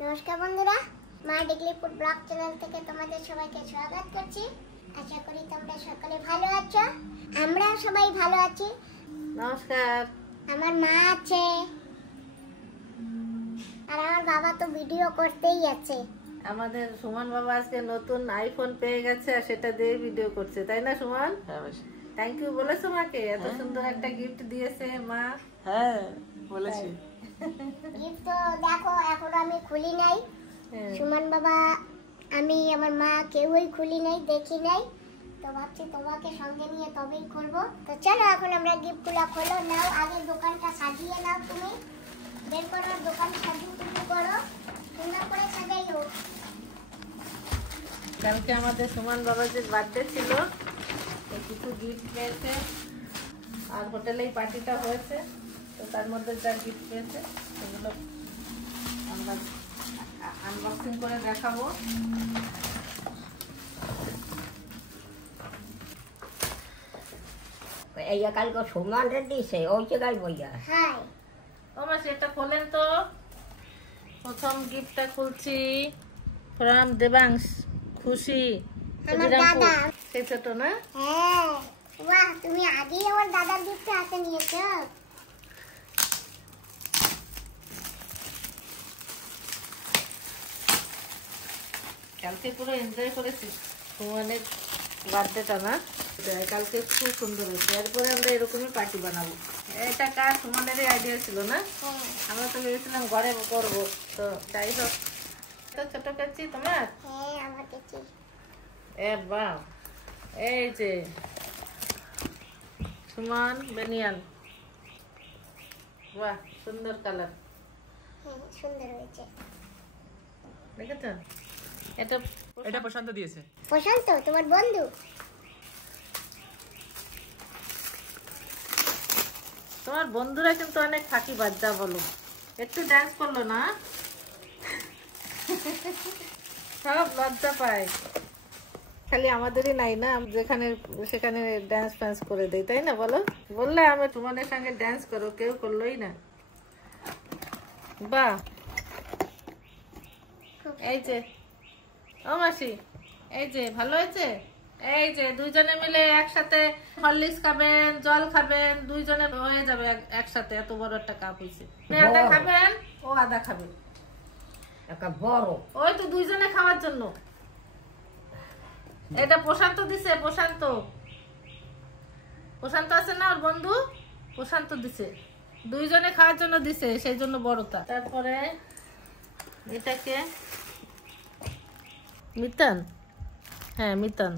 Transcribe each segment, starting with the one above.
নমস্কার বন্ধুরা, মা ডিগলি ফুড ব্লগ চ্যানেল থেকে তোমাদের সবাইকে স্বাগত করছি। আশা করি তোমরা সকলে ভালো আছো, আমরা সবাই ভালো আছি। নমস্কার। আমার মা আছে আর আমার বাবা তো ভিডিও করতেই আছে। আমাদের সুমন বাবা আজকে নতুন আইফোন পেয়ে গেছে আর সেটা দিয়ে ভিডিও করছে, তাই না সুমন? থ্যাংক ইউ বলেছো মাকে? এত সুন্দর একটা গিফট দিয়েছে মা। হ্যাঁ বলেছি। গিফট তো দেখো এখন আমি খুলি নাই, সুমন বাবা আমি আমার মা কেউই খুলি নাই, দেখি নাই, তো ভাবছি তোমাকে সঙ্গে নিয়ে তবেই খুলবো। তো চলো এখন আমরা গিফটগুলো খোলো। নাও আগে দোকানটা সাজিয়ে নাও, তুমি বের করো দোকান সাজিয়ে, তুমি করো সুন্দর করে সাজাইও। কালকে আমাদের সুমন বাবার যে বার্থডে ছিল, তো কিছু গিফট পেয়েছে আর হোটেলেই পার্টিটা হয়েছে, তো তার মধ্যে যা গিফট পেয়েছে সেগুলো আমরা আনবক্সিং করে দেখাবো। এই কালকে সুমান রেডি সে ওই জায়গায় বইয়া। হাই ও মাসি এটা খোলেন তো। প্রথম গিফটটা খুলছি ফ্রম দেবাংশ খুশি, আমার দাদা। সেই ছোট না? হ্যাঁ, বাহ, তুমি আগেই আমার দাদার গিফট হাতে নিয়েছো। কালকে পুরো এনজয় করেছি সুমনের বার্থডেটা না? কালকে খুব সুন্দর হয়েছে। এরপরে আমরা এরকমই পার্টি বানাবো। এটা কার? সুমনেরই আইডিয়া ছিল না? আমরা তো ভেবেছিলাম ঘরে করবো, তো যাই হোক। তো ছোট কাচ্ছি তোমার? হ্যাঁ আমার দেখি। এ বাহ, এই যে সুমন বেনিয়ান, বাহ সুন্দর কালার, হ্যাঁ সুন্দর হয়েছে। দেখেছেন? এটা এটা প্রশান্ত দিয়েছে। প্রশান্ত তোমার বন্ধু? তোমার বন্ধুরা কিন্তু অনেক ফাঁকি বাজ্জা, বলো একটু ডান্স করলো না? সব লজ্জা পায়, খালি আমাদেরই নাই না, যেখানে সেখানে ডান্স ফ্যান্স করে দেয়, তাই না? বলো, বললে আমি তোমাদের সঙ্গে ডান্স করো, কেউ করলোই না। বাহ, এই যে ও মাসি, এই যে ভালো হয়েছে। এই যে দুইজনে মিলে একসাথে হরলিক্স খাবেন, জল খাবেন, দুইজনে হয়ে যাবে একসাথে। এত বড় একটা কাপ হয়েছে, আদা খাবেন, ও আদা খাবে, একটা বড়। ওই তো দুইজনে খাওয়ার জন্য। এটা প্রশান্ত দিছে, প্রশান্ত প্রশান্ত আছে না ওর বন্ধু, প্রশান্ত দিছে, দুইজনে খাওয়ার জন্য দিছে, সেই জন্য বড়টা। তারপরে এটাকে মিতান, হ্যাঁ মিতান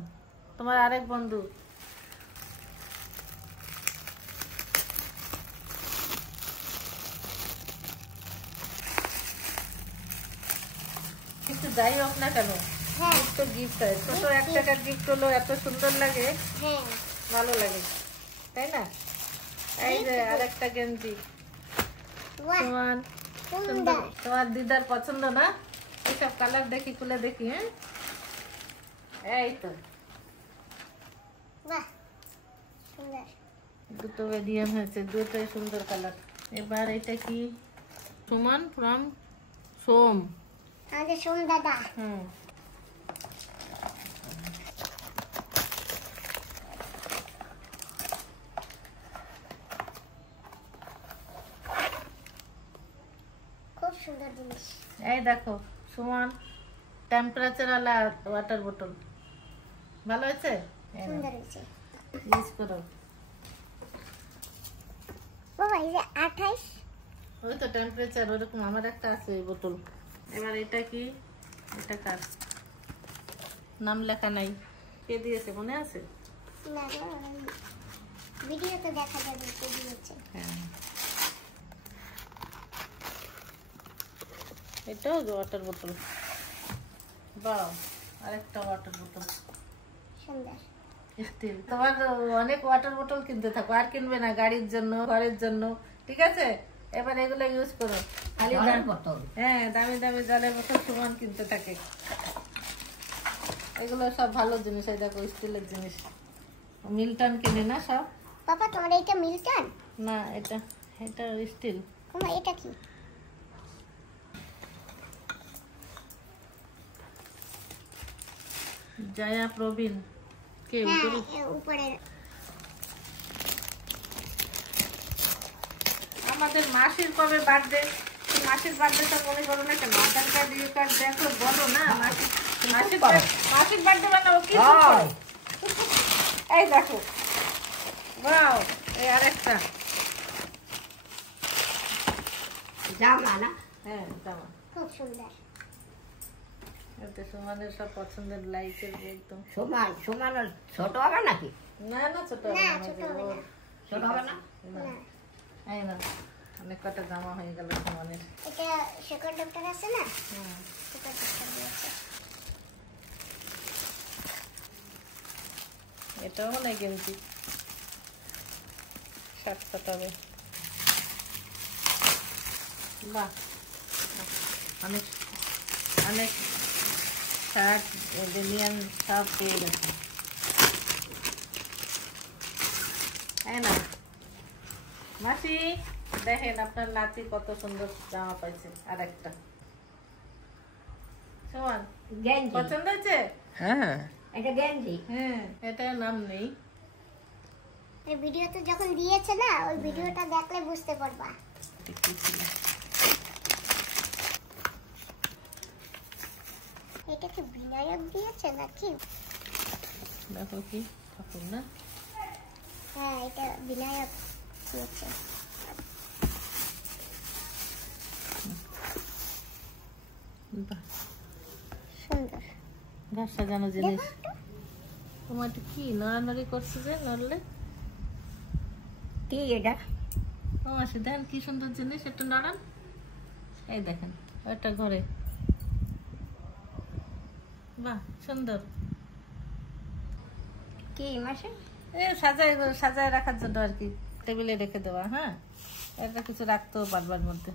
তোমার আরেক বন্ধু। কিন্তু যাই হোক না কেন, হ্যাঁ তো গিফট হয়, ছোট 1 টাকার গিফট হলো এত সুন্দর লাগে, হ্যাঁ ভালো লাগে, তাই না? এই যে আরেকটা গেঞ্জি বাহ তোমার, সুন্দর। তোমার দিদার পছন্দ না? এইসব কালার দেখি, খুলে দেখি। হ্যাঁ এই তো বাহ সুন্দর। দুটো মিডিয়াম হয়েছে, দুটোই সুন্দর কালার। এবার এটা কি? সুমন ফ্রম সোম, আমাদের সোম দাদা। হুম, খুব সুন্দর জিনিস। এই দেখো সুমন টেম্পারেচার ওয়ালা ওয়াটার বোতল, ভালো হয়েছে, সুন্দর হয়েছে। ইউজ করো। বাবা এই যে 28, ওই তো টেম্পারেচার ওরকম, আমার একটা আছে এই বোতল। এবার এটা কি? এটা কার? নাম লেখা নাই, কে দিয়েছে মনে আছে? না ভিডিওতে দেখা যাবে কে দিয়েছে। হ্যাঁ, এটাও ওয়াটার বোতল। বাহ, আরেকটা ওয়াটার বোতল সুন্দর। স্টিল। তোমার অনেক ওয়াটার বোতল কিনতে থাকো, আর কিনবে না, গাড়ির জন্য, ঘরের জন্য, ঠিক আছে? এবার এগুলো ইউজ করো। খালি বোতল। হ্যাঁ, দামি দামি জলের বোতল সুমন কিনতে থাকে। এগুলো সব ভালো জিনিস, এই দেখো স্টিলের জিনিস। মিল্টন কিনে না সব। বাবা তোমার এইটা মিল্টন? না, এটা এটা স্টিল। এটা কি? জয়া প্রবীণ কে হ্যাঁ উপরে? উপরে। আমাদের মাসির কবে বার্থডে? মাসির বার্থডেটা মনে করো না কেন? আধার কার্ড ইয়ে কার্ড দেখো, বলো না মাসির বার্থডে বানাবো কি? এই দেখো, ওয়াও, এই আরেকটা জামা না? হ্যাঁ জামা। খুব সুন্দর। এতে সুমানের সব পছন্দের লাইটের একদম। সমান সমান ছোট হবে নাকি? না না, ছোট না, হবে না, ছোট যে হবে ওর- না। ছোট হবে না? না। এই না, অনেক কটা জামা হয়ে গেল সুমানের। এটা শেখর ডক্টর আছে না, হুম। শেখর ডক্টর দিয়েছে। এটাও মনে হয় গেঞ্জি, শার্ট কাটাবে। বাহ, অনেক অনেক শার্ট বেনিয়ান সব পেয়ে গেছে। তাই না মাসি? দেখেন আপনার নাতি কত সুন্দর জামা পাইছে। আর একটা সমান গেঞ্জি। পছন্দ হয়েছে? হ্যাঁ এটা গেঞ্জি। হ্যাঁ, এটার নাম নেই। এই ভিডিওতে যখন দিয়েছে না, ওই ভিডিওটা দেখলে বুঝতে পারবা। কি ছিল? এটা কি বিনায়ক দিয়েছে নাকি? দেখো কি ঠাকুর না? হ্যাঁ, এটা বিনায়ক দিয়েছে। বাহ, সুন্দর। ঘর সাজানো জিনিস। তোমার এটা কি নড়ানড়ি করছে যে? নড়লে কি এটা? ও আসে, দেখেন কি সুন্দর জিনিস, একটু নড়ান। এই দেখেন ওটা ঘরে। বাহ, সুন্দর। কি মাসে? এ সাজায় সাজায় রাখার জন্য আর কি, টেবিলে রেখে দেওয়া। হ্যাঁ, এটা কিছু রাখতেও পারবার মধ্যে।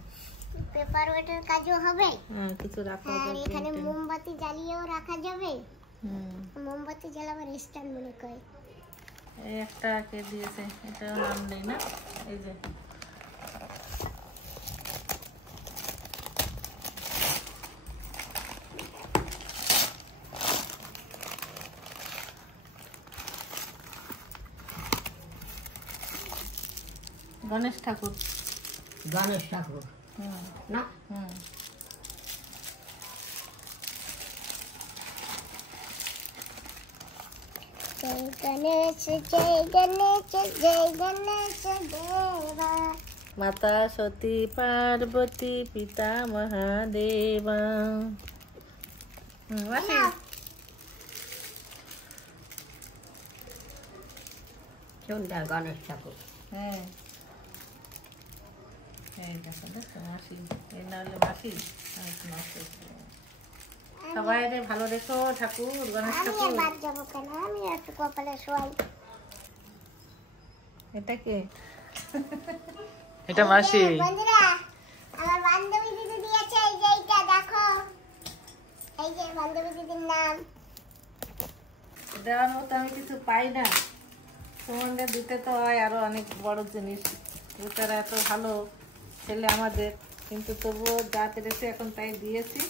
পেপার ওয়েটের কাজও হবে। হ্যাঁ, কিছু রাখা আর যাবে। এখানে মোমবাতি জ্বালিয়েও রাখা যাবে। হুম। মোমবাতি জ্বালাবার স্ট্যান্ড মনে করে। এই একটা কে দিয়েছে, এটাও নাম নেই না? এই যে গণেশ ঠাকুর। গণেশ ঠাকুর হুম না? হুম। জয় গণেশ জয় গণেশ জয় গণেশ দেবা। মাতা সতী পার্বতী পিতা মহাদেবা। মাসি, সুন্দর গণেশ ঠাকুর। হ্যাঁ, এই দেখো দেখো মাসি, এই না হলে মাসি। সবাই রে ভালো রেখো ঠাকুর, গণেশ আমি ঠাকুর। আর বাদ যাবো কেন? আমি একটু কপালে শোয়াই। এটা কে? এটা মাসি। এই যে বন্ধুরা, আমার বান্ধবী দিদি দিয়েছে এই যে এইটা দেখো। এই যে বান্ধবী দিদির নাম। দেওয়ার মতো আমি কিছু পাই না। তোমাদের দিতে তো হয় আরো অনেক বড় জিনিস। বেচারা এত ভালো ছেলে আমাদের, কিন্তু তবুও যা পেরেছে এখন তাই দিয়েছি।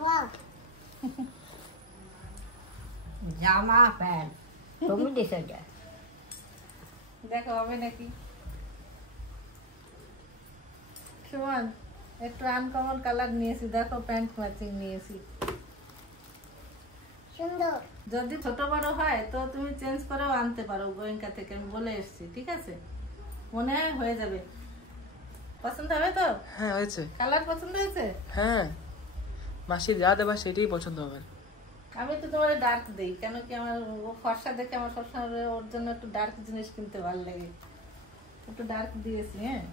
ওয়াও, জামা প্যান্ট তুমি দিছো যা। দেখো হবে নাকি? সুমন, একটু আনকমন কালার নিয়েছি, দেখো প্যান্ট ম্যাচিং নিয়েছি। সুন্দর। যদি ছোট বড় হয় তো তুমি চেঞ্জ করেও আনতে পারো গোয়েঙ্কা থেকে, আমি বলে এসেছি। ঠিক আছে, মনে হয় হয়ে যাবে। পছন্দ হবে তো? হ্যাঁ হয়েছে। কালার পছন্দ হয়েছে? হ্যাঁ, মাসির যা দেবা সেটাই পছন্দ হবে। আমি তো তোমার ডার্ক দেই, কেন কি আমার ও ফর্সা দেখে আমার সবসময় ওর জন্য একটু ডার্ক জিনিস কিনতে ভালো লাগে। একটু ডার্ক দিয়েছি। হ্যাঁ,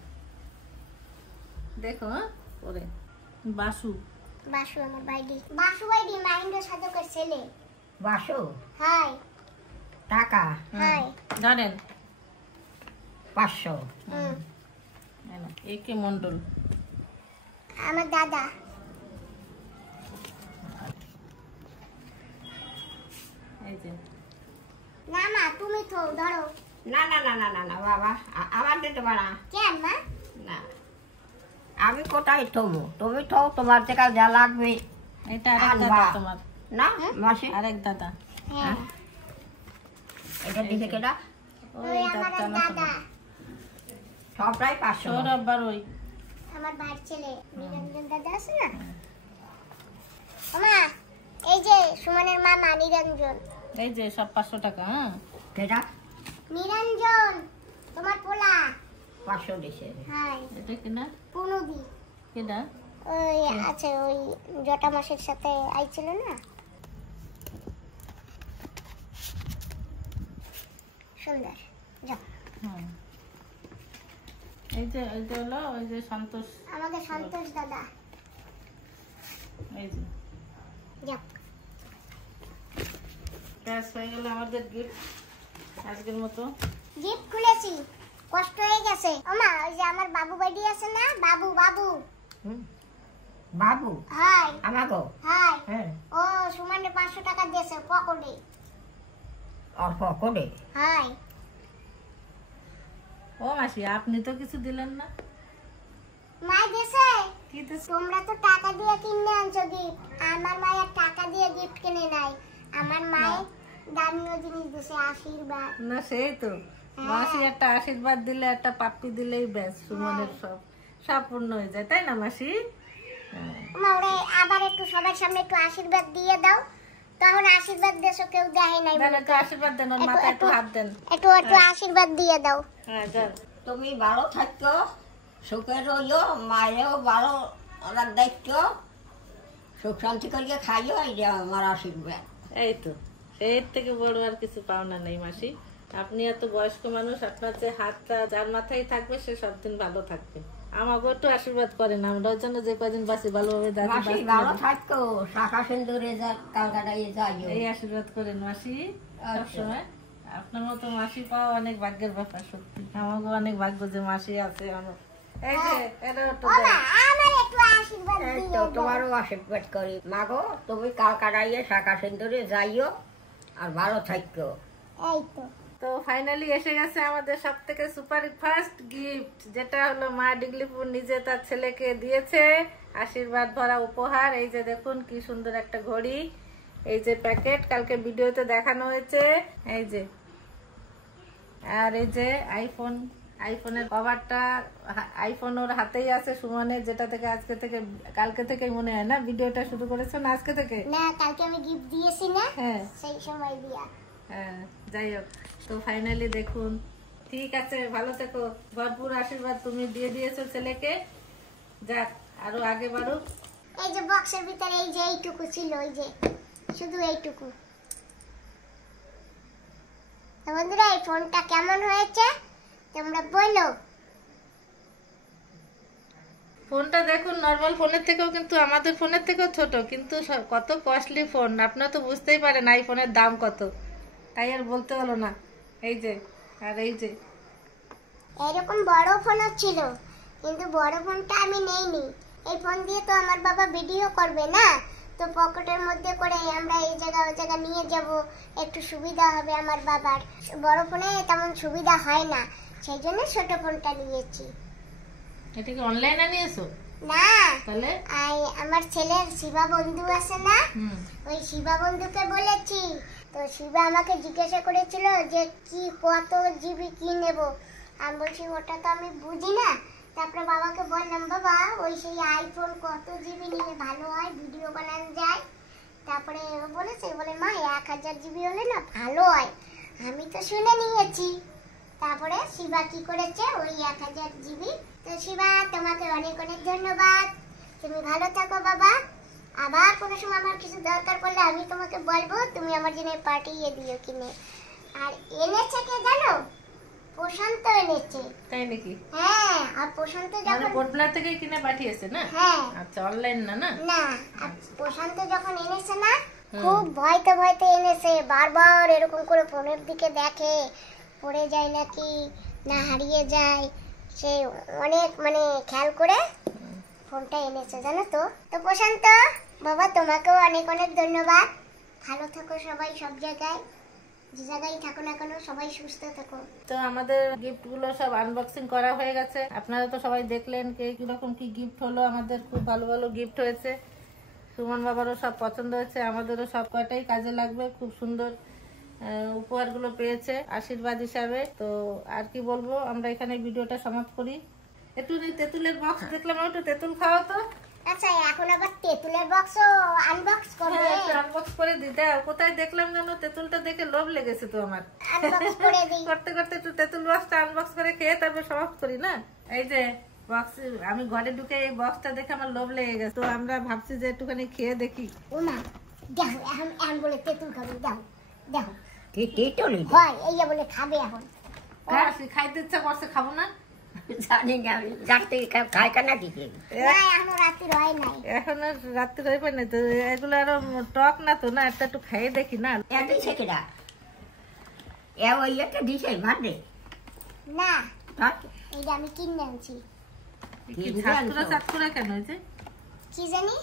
দেখো হ্যাঁ পরে। বাসু, বাসু আমার বাইডি। বাসু বাইডি মাইন্ডের সাধকের ছেলে। বাসু হাই টাকা হাই। ধরেন 500। হুম, একে মন্ডল। আমার দাদা। এই যে না মা, তুমি তো ধরো। না না না না না না বাবা, আমার দিতে পারা কেন মা? না। আমি কোথায় থবো? তুমি থো, তোমার থেকে যা লাগবে। এটা আরেক আনবা। দাদা তোমার, না মাসি, আরেক দাদা। হ্যাঁ এটা দিছে কেটা? ওই আমার এক দাদা, সবটাই 500। সৌরভ বার ওই আমার ভাইয়ের ছেলে নিরঞ্জন দাদা আছে না। ওমা এই যে সুমনের মামা নিরঞ্জন। এই যে সব 500 টাকা। হ্যাঁ কেটা? নিরঞ্জন তোমার পোলা। 500 দিছে। হ্যাঁ এটা কিনা পুনুদি, কেডা? ওই আছে ওই জটা মাসের সাথে আইছিল না। সুন্দর যাও। হুম এই যে হলো ওই যে সন্তোষ, আমাদের সন্তোষ দাদা। এই যে যাও ব্যাস হয়ে গেল আমাদের গিফট আজকের মতো। জিপ খুলেছি, কষ্ট হয়ে গেছে। ওমা ওই যে আমার বাবু বাড়ি আছে না, বাবু বাবু। বাবু হাই আমাগো। হাই হ্যাঁ, ও সুমনে 500 টাকা দিয়েছে পকেটে। অল্প করে। হাই ও মাসি আপনি তো কিছু দিলেন না। মা দিয়েছে। কি দিছে? তোমরা তো টাকা দিয়ে কিনে আনছো গিফট, আমার মায়ের টাকা দিয়ে গিফট কিনে নাই। আমার মায়ের দামিও জিনিস দিয়েছে, আশীর্বাদ। না সেই তো মাসি একটা আশীর্বাদ দিলে, একটা পাপ্পি দিলেই ব্যাস সুমনের সব পূর্ণ হয়ে যায়, তাই না মাসি? মা ওরে আবার একটু সবার সামনে একটু আশীর্বাদ দিয়ে দাও। তখন আশীর্বাদ দেশো কেউ দেয় নাই দেন বলে। একটু আশীর্বাদ দেন, ওর মাথায় একটু হাত দেন। একটু একটু আশীর্বাদ দিয়ে দাও। হ্যাঁ যান। তুমি ভালো থাকো, সুখে রইও, মায়েও ভালো দেখো, সুখ শান্তি করিয়ে খাইও, এই যে আমার আশীর্বাদ। এই তো এর থেকে বড় আর কিছু পাওনা নেই মাসি। আপনি এত বয়স্ক মানুষ, আপনার যে হাতটা যার মাথায় থাকবে সে সব দিন ভালো থাকবে। আমাকে একটু আশীর্বাদ করেন, আমরা ওর জন্য যে কদিন বাঁচি ভালোভাবে মাসি ভালো থাকো, শাখা সিন্দুরে যা কালকাটায় যাইও। এই আশীর্বাদ করেন মাসি সবসময়। আপনার মতো মাসি পাওয়া অনেক ভাগ্যের ব্যাপার, সত্যি আমাকে অনেক ভাগ্য যে মাসি আছে আমার। এই যে এটা একটু ও দেন। মা আমার একটু আশীর্বাদ এই দিয়ে তো দাও। তোমারও আশীর্বাদ করি। মাগো তুমি কালকাটাইয়ে শাখা সিন্দুরে যাইও আর ভালো থাকো। এই তো তো ফাইনালি এসে গেছে আমাদের সব থেকে সুপার ফার্স্ট গিফট, যেটা হলো মা ডিগলিপুর নিজে তার ছেলেকে দিয়েছে আশীর্বাদ ভরা উপহার। এই যে দেখুন কি সুন্দর একটা ঘড়ি, এই যে প্যাকেট কালকে ভিডিওতে দেখানো হয়েছে, এই যে। আর এই যে আইফোনের কভারটা, আইফোন ওর হাতেই আছে সুমনের, যেটা থেকে কালকে থেকেই মনে হয় না ভিডিওটা শুরু করেছো না আজকে থেকে? না কালকে আমি গিফট দিয়েছি না, হ্যাঁ সেই সময় দিয়া। হ্যাঁ যাই হোক, তো ফাইনালি দেখুন। ঠিক আছে, ভালো থেকো, ভরপুর আশীর্বাদ তুমি দিয়ে দিয়েছো ছেলেকে, যাক আরো আগে বাড়ুক। এই যে বক্সের ভিতরে এই যে এইটুকু ছিল, ওই যে শুধু এইটুকু। তো বন্ধুরা এই ফোনটা কেমন হয়েছে তোমরা বলো। ফোনটা দেখুন নর্মাল ফোনের থেকেও কিন্তু আমাদের ফোনের থেকেও ছোট, কিন্তু কত কস্টলি ফোন আপনারা তো বুঝতেই পারেন আইফোনের দাম কত, তাই আর বলতে হলো না। এই যে আর এই যে এরকম বড় ফোনও ছিল, কিন্তু বড় ফোনটা আমি নেইনি। এই ফোন দিয়ে তো আমার বাবা ভিডিও করবে না, তো পকেটের মধ্যে করে আমরা এই জায়গা ওই জায়গা নিয়ে যাব, একটু সুবিধা হবে আমার বাবার। বড় ফোনে তেমন সুবিধা হয় না, সেই জন্য ছোট ফোনটা নিয়েছি। এটা কি অনলাইনে নিয়েছো? না তাহলে আমার ছেলের শিবা বন্ধু আছে না, হুম ওই শিবা বন্ধুকে বলেছি। তো শিবা আমাকে জিজ্ঞাসা করেছিল যে কি কত জিবি কি নেব। আমি বলছি ওটা তো আমি বুঝি না। তারপরে বাবাকে বললাম বাবা ওই সেই আইফোন কত জিবি নিলে ভালো হয়, ভিডিও বানানো যায়। তারপরে ও বলে মা 1000 জিবি হলে না ভালো হয়। আমি তো শুনে নিয়েছি। তারপরে শিবা কি করেছে ওই 1000 জিবি। তো শিবা তোমাকে অনেক অনেক ধন্যবাদ, তুমি ভালো থাকো বাবা। আবার কোনো সময় আমার কিছু দরকার পড়লে আমি তোমাকে বলবো, তুমি আমার জন্য পাঠিয়ে দিও কিনে। আর এনেছে কে জানো? প্রশান্ত এনেছে। তাই নাকি? হ্যাঁ, আর প্রশান্ত মানে যখন পোর্টব্লার থেকে কিনে পাঠিয়েছে না? হ্যাঁ আচ্ছা অনলাইন না? না না, আর প্রশান্ত যখন এনেছে না খুব ভয়তে ভয়তে এনেছে, বারবার এরকম করে ফোনের দিকে দেখে পড়ে যায় নাকি না হারিয়ে যায়, সে অনেক মানে খেয়াল করে ফোনটা এনেছে জানো তো। তো প্রশান্ত বাবা তোমাকেও অনেক অনেক ধন্যবাদ, ভালো থাকো সবাই সব জায়গায়। যে জায়গায় থাকো না কেন সবাই সুস্থ থাকো। তো আমাদের গিফট গুলো সব আনবক্সিং করা হয়ে গেছে। আপনারা তো সবাই দেখলেন কে কিরকম কি গিফট হলো। আমাদের খুব ভালো ভালো গিফট হয়েছে। সুমন বাবারও সব পছন্দ হয়েছে, আমাদেরও সব কয়টাই কাজে লাগবে। খুব সুন্দর উপহারগুলো পেয়েছে আশীর্বাদ হিসাবে। তো আর কি বলবো, আমরা এখানে ভিডিওটা সমাপ্ত করি। একটু তেঁতুলের বক্স দেখলাম, একটু তেঁতুল খাওয়া তো। আচ্ছা এখন আবার তেঁতুলের বক্সও আনবক্স করবে? আনবক্স করে দিতে। কোথায় দেখলাম যেন তেঁতুলটা দেখে লোভ লেগেছে তো আমার। আনবক্স করে দিই। করতে করতে একটু তেঁতুল বক্সটা আনবক্স করে খেয়ে তারপর সমাপ্ত করি না। এই যে বক্স, আমি ঘরে ঢুকে এই বক্সটা দেখে আমার লোভ লেগে গেছে। তো আমরা ভাবছি যে একটুখানি খেয়ে দেখি। ও মা দেখো এখন বলে তেঁতুল খাবে, দেখো দেখো কি তেঁতুল হয় এই যে বলে খাবে এখন। খাইতে ইচ্ছা করছে, খাবো না? জানি না রাত্রে খায় কেনা দিকে না এখনো রাত্রি হয় নাই। এখন আর রাত্রি হয়ে পারে না তো, এগুলো আরো টক না তো, না একটা একটু খাইয়ে দেখি না। এত সেকেরা এ ওই একটা দিছে ভান্ডে না tak এইটা আমি কিনে আনছি। কি ছাতকুরা ছাতকুরা কেন হয়েছে কি জানি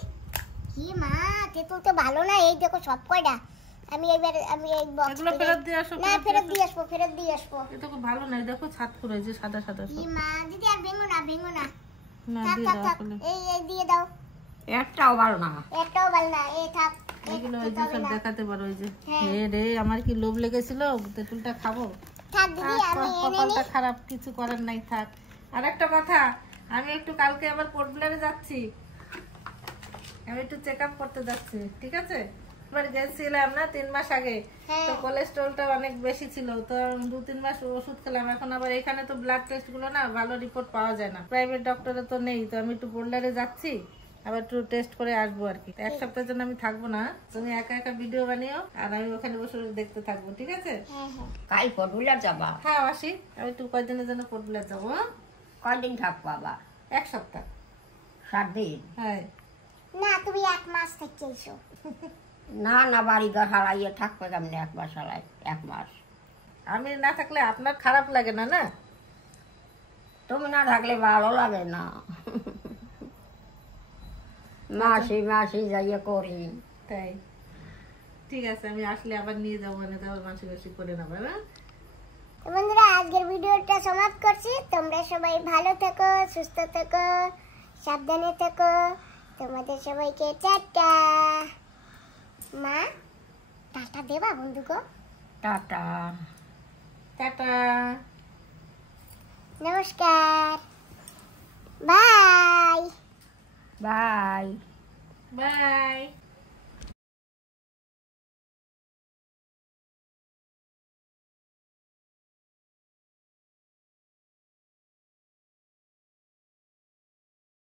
কি মা, তেঁতুল তো ভালো না। এই দেখো সব কয়টা আমি এই বক্স এগুলো ফেরত দিয়ে আসো। না ফেরত দিয়ে আসবো। এটা খুব ভালো না, দেখো ছাতকুরা যে সাদা সাদা কি সব। মা দিদি আর ভেঙো না না থাক দিয়ে থাক দাও থাক আসলে। এই দিয়ে দাও। একটাও ভালো না একটাও ভালো না, এই থাক এগুলো ওই যে সব দেখাতে পারো। ওই যে হ্যাঁ। হে রে, আমার কি লোভ লেগেছিল তেঁতুলটা খাবো। থাক দিদি আমি এনে কপালটা নিই। খারাপ, কিছু করার নাই, থাক। আর একটা কথা, আমি একটু কালকে আবার পোর্ট ব্লেয়ারে যাচ্ছি। আমি একটু চেক আপ করতে যাচ্ছি, ঠিক আছে? এবার গেছিলাম না 3 মাস আগে, হ্যাঁ। তো কোলেস্ট্রলটা অনেক বেশি ছিল। তো 2-3 মাস ওষুধ খেলাম। এখন আবার এখানে তো ব্লাড টেস্ট গুলো না ভালো রিপোর্ট পাওয়া যায় না, প্রাইভেট ডক্টরে তো নেই। তো আমি একটু পোর্টব্লেয়ারে যাচ্ছি, আবার একটু টেস্ট করে আসবো আর কি। 1 সপ্তাহের জন্য আমি থাকবো না। তুমি একা একা ভিডিও বানিও আর আমি ওখানে বসে দেখতে থাকবো, ঠিক আছে? হ্যাঁ হ্যাঁ কাল পটুলা যাবা হ্যাঁ আসি, আমি একটু কয়েকদিনের জন্য পোর্টব্লেয়ার যাবো। হ্যাঁ? কদিন থাকবো আবার 1 সপ্তাহ। 7 দিন হ্যাঁ না তুমি 1 মাস থেকে এসো। না না বাড়ি ঘর হারাইয়ে থাকবে কেমনি 1 মাস হারাই 1 মাস আমি না থাকলে আপনার খারাপ লাগে না? না তুমি না থাকলে ভালো লাগে না মাসি যাইয়ে করি তাই ঠিক আছে, আমি আসলে আবার নিয়ে যাবো, মানে তারপর মাসি মাসি করে নেবো। হ্যাঁ তো বন্ধুরা আজকের ভিডিওটা সমাপ্ত করছি। তোমরা সবাই ভালো থেকো, সুস্থ থেকো, সাবধানে থেকো। তোমাদের সবাইকে টাটা। মা টাটা দেবা বন্ধুকে? টাটা টাটা, নমস্কার, বাই বাই বাই।